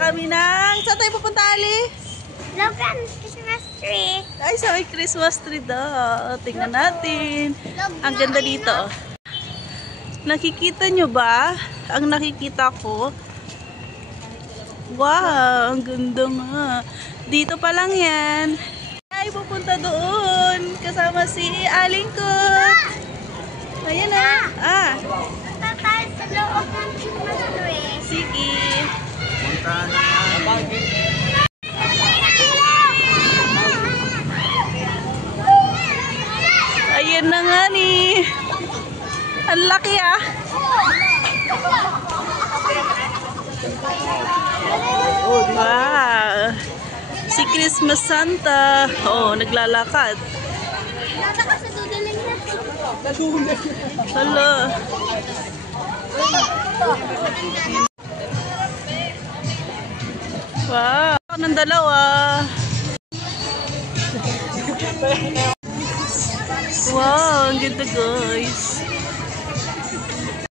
kami ng... Saan tayo pupunta, Ali? Logan, Christmas tree. Ay, sa may Christmas tree daw. Tingnan natin. Ang ganda dito. Nakikita nyo ba? Ang nakikita ko. Wow, ang ganda nga. Dito pa lang yan. Ay, pupunta doon. Kasama si Aling ko. Ayan na. Punta tayo sa loob ng Christmas tree. Sige. Ayan na nga ni. Ang laki ah. Wow. Si Christmas Santa. Oh, naglalakad. Nasa sa duduling na. Hala. Wow. Ng dalawa. Wow, ang ganda guys.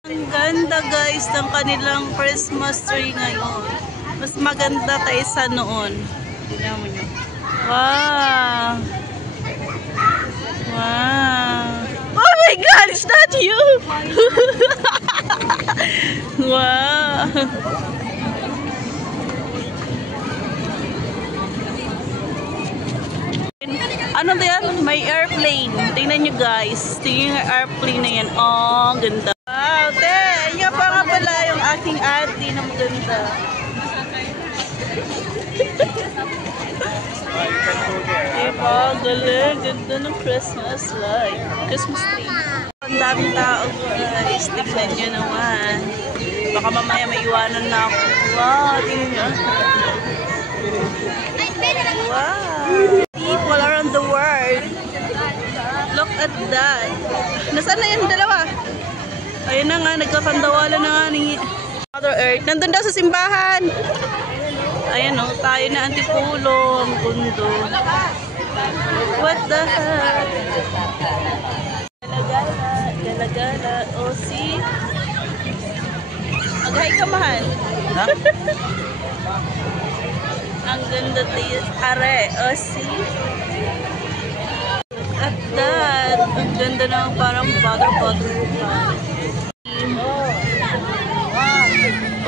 Ang ganda guys ng kanilang Christmas tree ngayon. Mas maganda kaysa noon. Tingnan mo nyo. Wow. Wow. Oh my God, it's not you. Wow. Ano to yan? May airplane. Tingnan nyo guys. Tingnan yung airplane na yan. Oh, ganda. Wow, te. Yan pa nga pala yung aking ate na maganda. Diba? Galing. Ganda ng Christmas light. Christmas tree. Ang daming tao guys. Tingnan nyo naman. Baka mamaya may iwanan na ako. Wow, tingnan nyo. Wow. People around the world. Look at that. Nasaan na yan dalawa? Ayun na nga, nagkakandawalan na nga ni Mother Earth. Nandun daw sa simbahan. Ayan o, tayo na antipulong. Kundo. What the heck? Galagala, galagala. O si... Mag-hi ka mahal. Ang ganda tayo. Are, o si... At that, ang ganda na parang butter.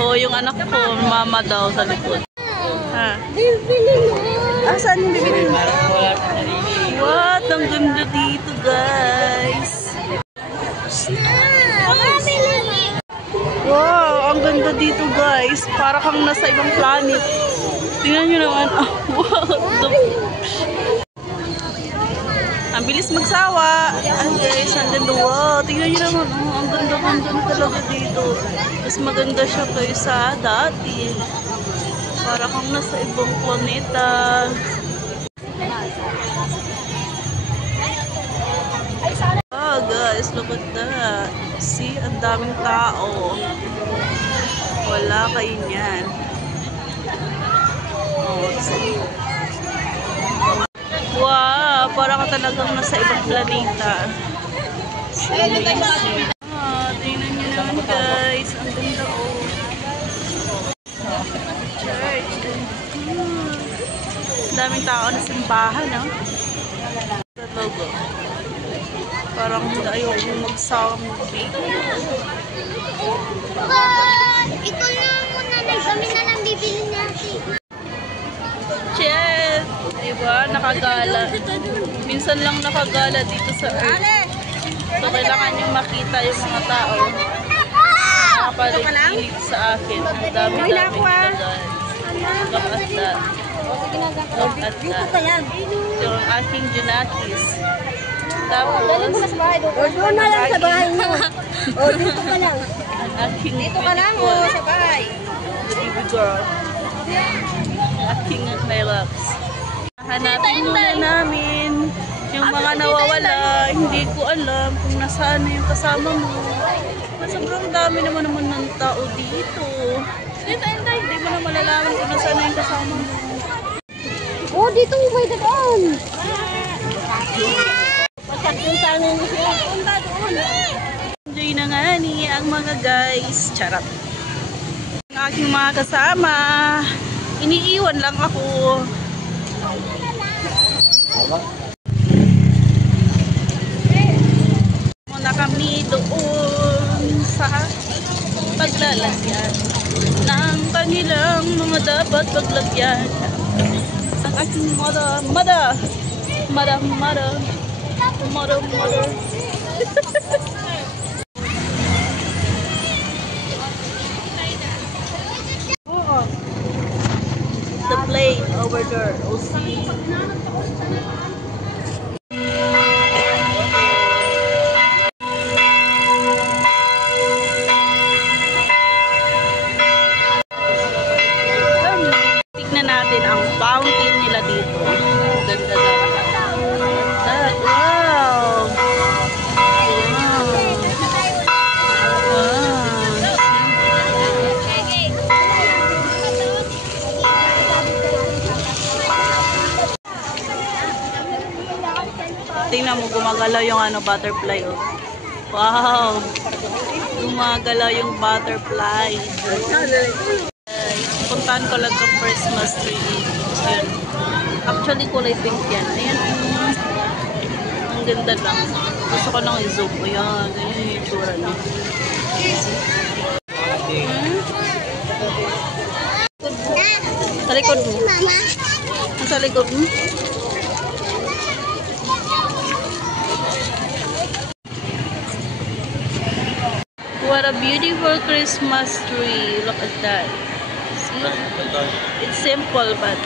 Oh, yung anak ko, mama daw sa likod. Ha? Saan yung bibili mo? What? Ang ganda dito, guys. Wow, ang ganda dito, guys. Para kang nasa ibang planet. Tingnan nyo naman. Wow. Ang bilis magsawa. Ay guys, ang ganda. Wow, tingnan nyo naman. Oh, ang ganda-ganda talaga dito. Mas maganda siya kaysa dati. Para kang nasa ibang planeta. Oh guys, look at that. See, ang daming tao. Wala kayo niyan. Oh, see. Wow, para ka talagang nasa ibang planeta. Amazing. Tingnan nyo naman guys. Ang ganda oh. Church. Daming tao na simbahan, no? Sa logo. Parang ayaw kong magsawang baby. Ito na muna na. Kami na lang bibili natin. Chef! Diba? Nakagala. Minsan lang nakagala dito sa Earth. So, kailangan nyo makita yung mga tao. Nakapaligilig sa akin. Ang dami-dami nagagala. Look at that. Look at that. Yung aking Junakis. Tapos, doon na lang sa bahay mo. O, dito ka lang. ang aking Dito ka lang o sa bahay. baby girl. Aking my loves. Hanapin muna namin yung mga nawawala. Hindi ko alam kung nasaan na yung kasama mo. Sobrang dami naman ng tao dito. Hindi mo na malalaman kung nasaan na yung kasama mo. Oh, dito may dadaan. Punta doon. Enjoy na nga ni ang mga guys. Charot. Ang aking mga kasama. Iniiwan lang ako. Muna kami doon sa paglalagyan ng kanilang mga dapat paglagyan. Ang aking mother. The plate over there. Oh, see. Tignan natin ang fountain nila dito. Ganda daw. Wow! Tingnan mo, gumagalaw yung butterfly. Oh. Wow! Gumagalaw yung butterfly. Puntahan ko lang yung Christmas tree. Ayan. Actually, kulay pink yan. Ayan. Ang ganda lang. Gusto ko lang i-zoom. Ayan. Ganyan yung itsura niya. Sa likod mo. Sa likod mo. What a beautiful Christmas tree. Look at that. See? It's simple but...